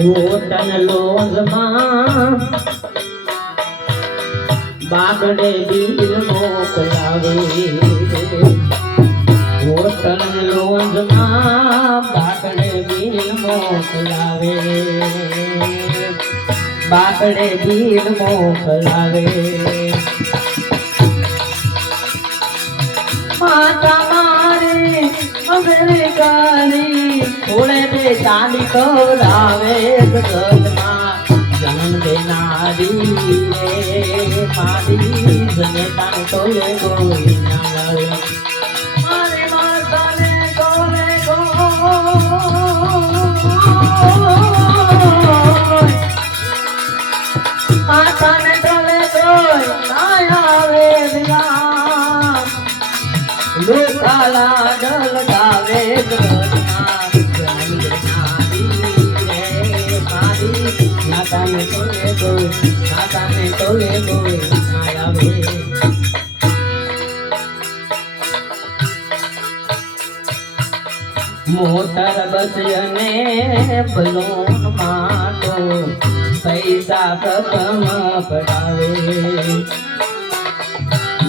hotel લોજમાં બાગડે bill મોકલાવે હોટલ લોજમાં બાગડે બિલ મોકલાવે બાગડે બિલ મોકલાવે માતા મારી અમેરિકાની થોડે બે ચાલી કવરાવે જગતમાં જન્મ દેનારી રે મારી જનેતાને તોલે કોઈ ના લાવે મારી માતાને તોલે માતાને તોલે કોઈ ના આવે દિલા લોકાલા ડલ ગાવે માતાને તોલે કોઈ આવે મોટર બસ અને બલૂન માટો પૈસા પ્રથમ પડાવે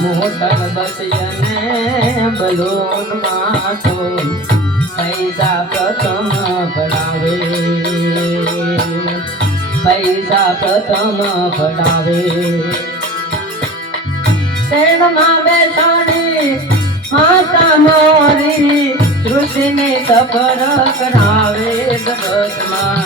મોટર બસ અને બલૂન માટો પૈસા પ્રથમ પડાવે પૈસા પ્રથમ પડાવે તેમાં બેસાડી માતા મોરી સૃષ્ટિને સફળ કરાવે જગતમાં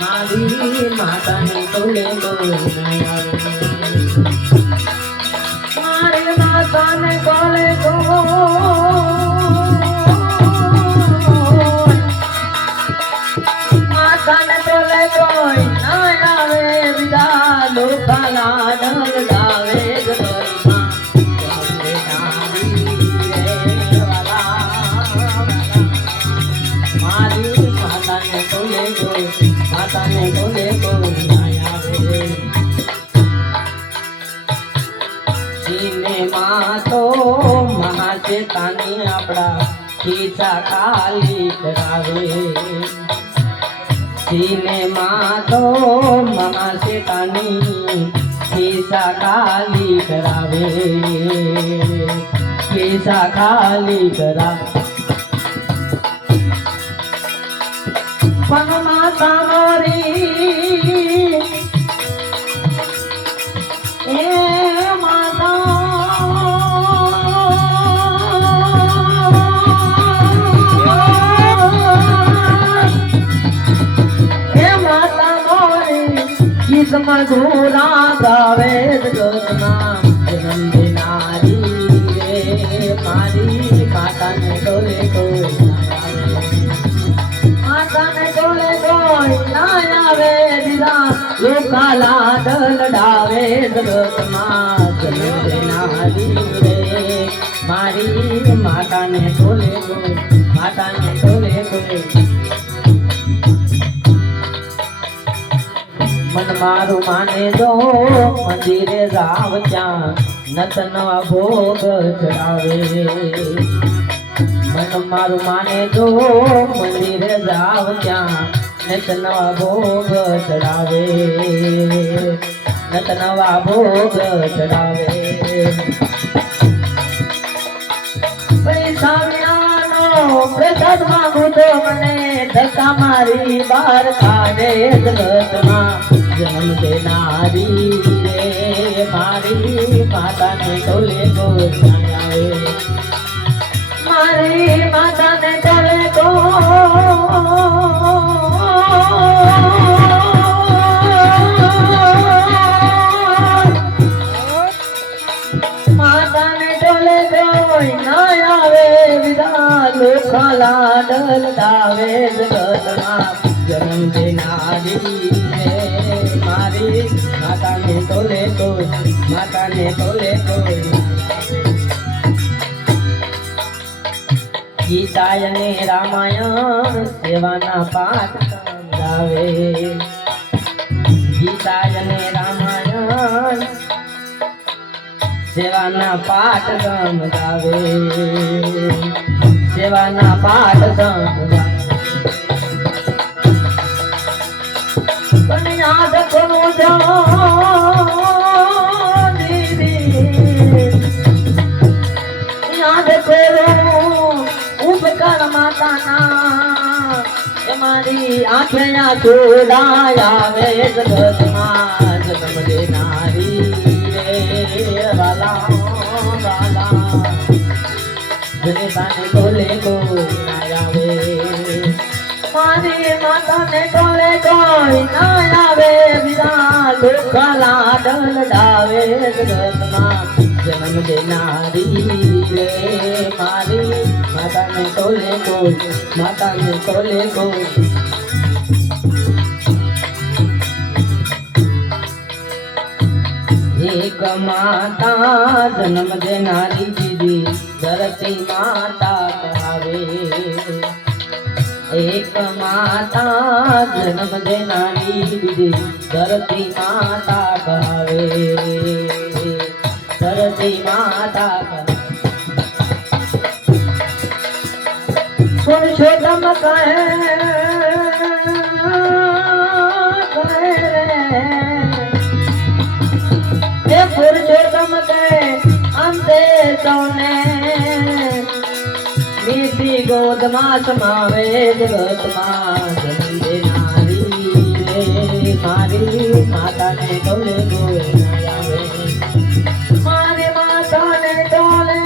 મારી માતાને તોલે કોઈ આવે મારી માતાને તોલે માતાને તોલે કોઈ ના આવે વિદા લોકાલા ડલ ગાવે જગતમાં મારી માતાને તોલે કોઈ આવે સિનેમા તો મહાચેતાની આપણા ખીચા ખાલી કરાવે સિનેમા તો મહાચેતાની ખીચા ખાલી કરાવે ખીચા ખાલી કરાવે પણ માતા મારી એ માતા મારી ગીત મધુરા ગાવે જગતમાં જન્મ દેનારી રે મારી માતાને તોલે કોઈ માતાને તોલે કોઈ ના આવે દીદા લોકાલા ડલડાવે જગતમાં જન્મ દેનારી રે મારી માતાને તોલે કોઈ મન મારું માને દો મંદિરે જાવ ત્યાં નત નવા ભોગ ચડાવે મન મારું માને દો મંદિરે જાવ ત્યાં નત નવા ભોગ ચડાવે નત નવા ભોગ ચડાવે પૈસા વિનાનો પ્રસાદ માંગુ તો મને ધક્કા મારી બહાર કાઢે જગતમાં જન્મ દેનારી રે મારી માતાને તોલે કોઈ ના આવે મારી માતાને તોલે માતાને તોલે કોઈ ના આવે વિદા લોકાલા ડલડાવે જગતમાં જન્મ દેનારી મારી માતાને તોલે કોઈ ગીતાય ને રામાયણ સેવાના પાઠ સમજાવે ગીતાય ને રામાયણ સેવાના પાઠ સમજાવે સેવાના પાઠ સંભાળે પણ યાદ કરો યાદ કરો ઉપકાર માતાના એ મારી આંખે આંસુડા આવે જગતમાં જન્મ દેનારી રે વાલા વાલા જેને તાને બોલે કોઈ ના આવે મારી માતાને બોલે કોઈ ના આવે વિરા લોકા લાડલ ડાવે જગતમાં જન્મ દેનારી રે મારી માતાને તોલે કોઈ માતાને તોલે કોઈ એક માતા જન્મ દેનારી દીદી ધરતી માતા કહાવે એક માતા જન્મ દેનારી દીદી ધરતી માતા કહાવે ધરતી માતા પુરુષોત્તમ કહે પુરુષોત્તમ કહે અંતે સૌને મીઠી ગોદમાં સમાવે જગતમાં જન્મ દેનારી રે મારી માતાને તોલે કોઈ ના આવે મારી માતાને તોલે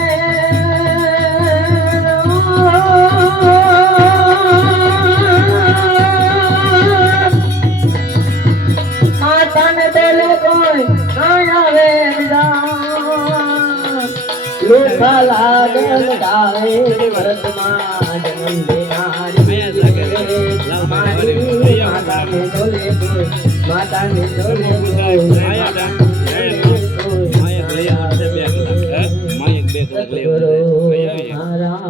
માતાને તોલે કોઈ ના આવે લોકા લાગલ ડાવે વર્તમાન જન્મ દેનારી મારી માતાને તોલે કોઈ માતાને તોલે કોઈ